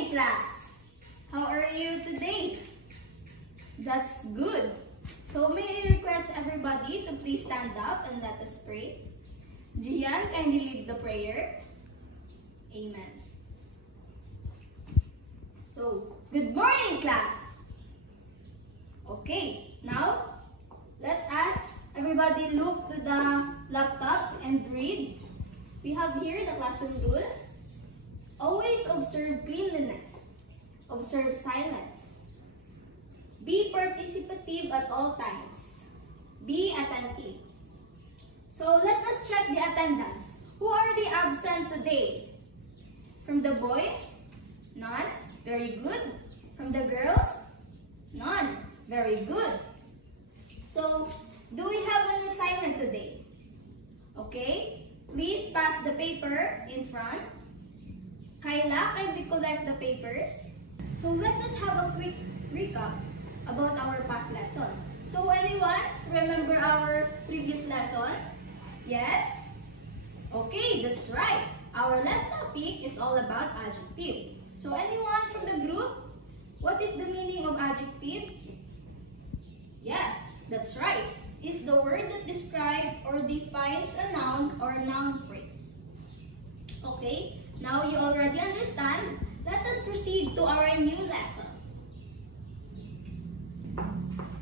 morning, class! How are you today? That's good. So may I request everybody to please stand up and let us pray. Gian, kindly lead the prayer. Amen. So, good morning, class! Okay, now let us everybody look to the laptop and read. We have here the classroom rules. Always observe cleanliness. Observe silence. Be participative at all times. Be attentive. So let us check the attendance. Who are the absent today? From the boys? None. Very good. From the girls? None. Very good. So, do we have an assignment today? Okay. Please pass the paper in front. Kayla, kindly collect the papers. So let us have a quick recap about our past lesson. So anyone remember our previous lesson? Yes? Okay, that's right. Our last topic is all about adjective. So anyone from the group, what is the meaning of adjective? Yes, that's right. It's the word that describes or defines a noun or noun phrase. Okay? Now you already understand. Let us proceed to our new lesson.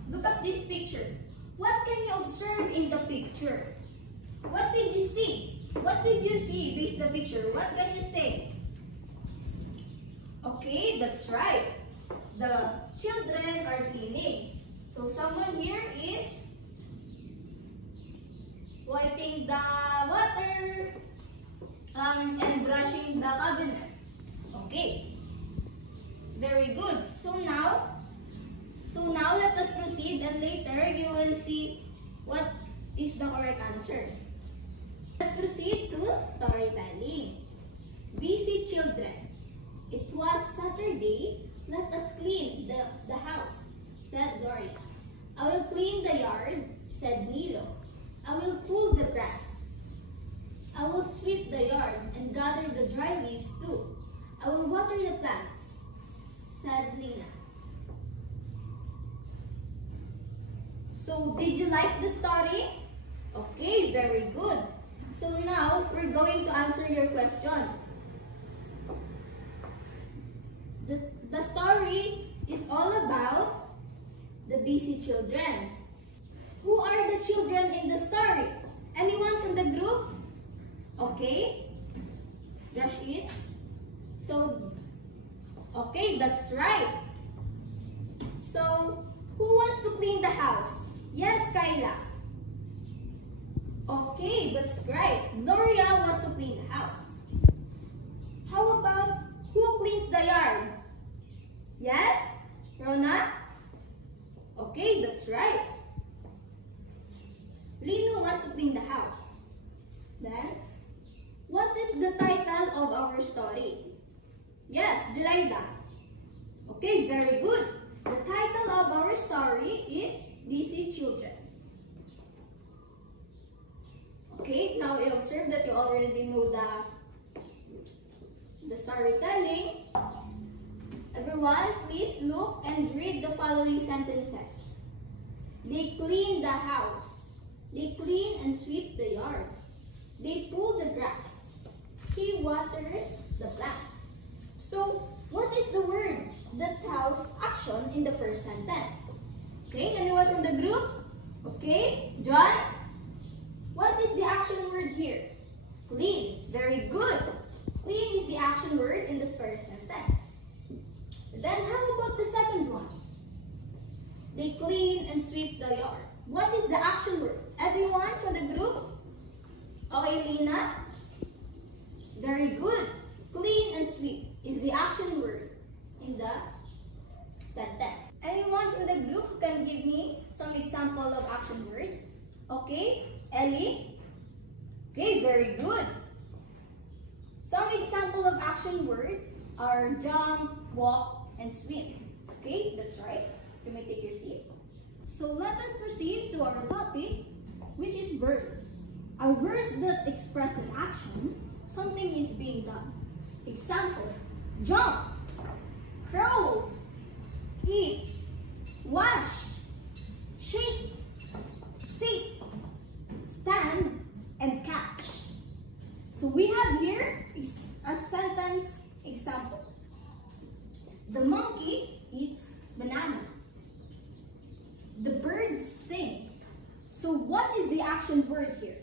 Look at this picture. What can you observe in the picture? What did you see? What did you see based on the picture? What can you say? Okay, that's right. The children are cleaning. So someone here is wiping the water and brushing the cabinet. Okay. Very good. So now let us proceed, and later you will see what is the correct answer. Let's proceed to storytelling. Busy children. It was Saturday. Let us clean the house, said Gloria. I will clean the yard, said Nilo. I will pull the grass. I will sweep the yard and gather the dry leaves too. I will water the plants, said Lina. So, did you like the story? Okay, very good. So now, we're going to answer your question. The story is all about the busy children. Who are the children in the story? Anyone from the group? Okay. Josh it. So, okay, that's right. So, who wants to clean the house? Yes, Kayla. Okay, that's great. Gloria wants to clean the house. How about who cleans the yard? Yes? Rona? Okay, that's right. Lino wants to clean the house. Then, what is the title of our story? Yes, Delilah. Okay, very good. The title of our story is Busy Children. Okay, now you observe that you already know the storytelling. Everyone, please look and read the following sentences. They clean the house. They clean and sweep the yard. They pull the grass. He waters the plant. So, what is the word that tells action in the first sentence? Okay, anyone from the group? Okay, John? What is the action word here? Clean. Very good. Clean is the action word in the first sentence. Then how about the second one? They clean and sweep the yard. What is the action word? Everyone from the group? Okay, Lina? Very good. Clean and sweep is the action word in the sentence. Anyone from the group who can give me some example of action word? Okay, Ellie? Okay, very good. Some example of action words are jump, walk, and swim. Okay, that's right. You may take your seat. So let us proceed to our topic, which is verbs. Are words that express an action, something is being done. Example, jump. Crow, eat, wash, shake, sit, stand, and catch. So we have here a sentence example. The monkey eats banana. The birds sing. So what is the action word here?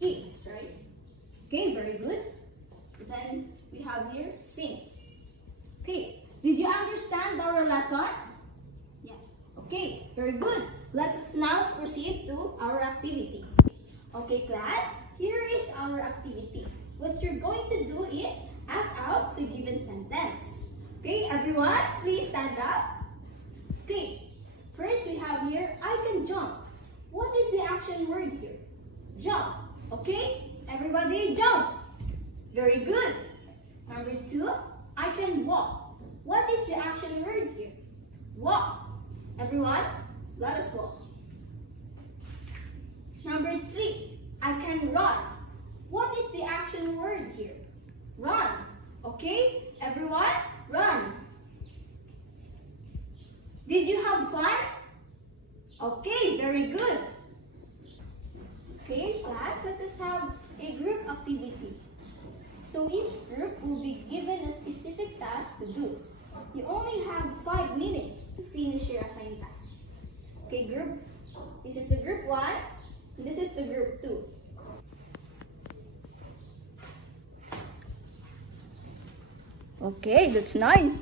Eats, right? Okay, very good. Then we have here sing. Okay, did you understand our lesson? Yes. Okay, very good. Let us now proceed to our activity. Okay, class, here is our activity. What you're going to do is act out the given sentence. Okay, everyone, please stand up. Okay, first we have here, I can jump. What is the action word here? Jump. Okay, everybody jump. Very good. Number 2, I can walk. What is the action word here? Walk. Everyone, let us walk. Number 3, I can run. What is the action word here? Run. Okay, everyone, run. Did you have fun? Okay, very good. Okay, class, let us have a group activity. So each group will be given a specific task to do. You only have 5 minutes to finish your assigned task. Okay, group, this is the group 1, and this is the group 2. Okay, that's nice.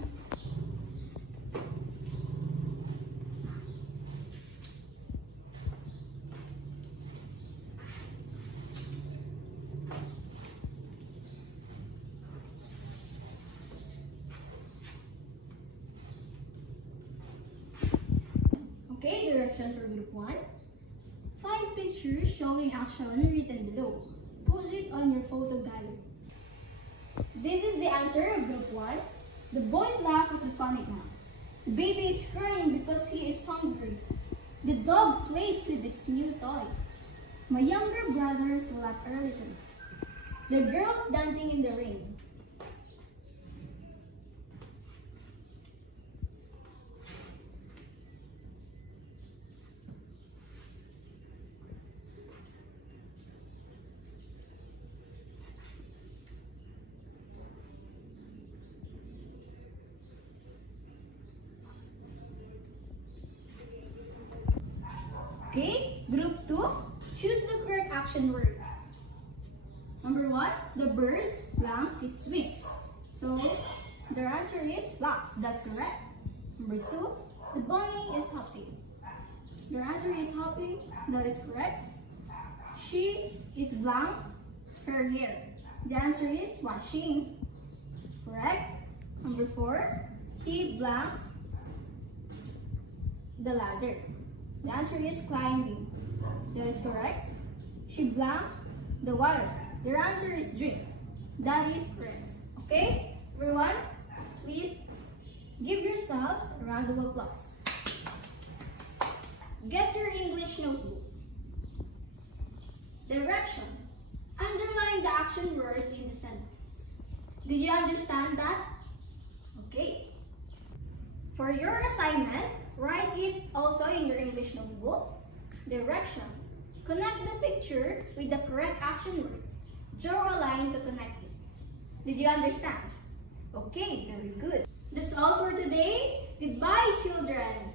Okay, direction for group 1. Find pictures showing action written below. Put it on your photo gallery. This is the answer of group 1. The boys laugh at the funny clown. The baby is crying because he is hungry. The dog plays with its new toy. My younger brothers will up early tonight. The girls dancing in the rain. Okay, group 2, choose the correct action word. Number 1, the bird blank its wings. So, their answer is flaps, that's correct. Number 2, the bunny is hopping. Their answer is hopping, that is correct. She is blank her hair. The answer is washing, correct. Number 4, he blanks the ladder. The answer is climbing. That is correct. She blanked the water. Their answer is drink. That is correct. Okay, everyone, please give yourselves a round of applause. Get your English notebook. Direction. Underline the action words in the sentence. Did you understand that? Okay. For your assignment, write it also in your English notebook. Direction. Connect the picture with the correct action word. Draw a line to connect it. Did you understand? Okay, very good. That's all for today. Goodbye, children.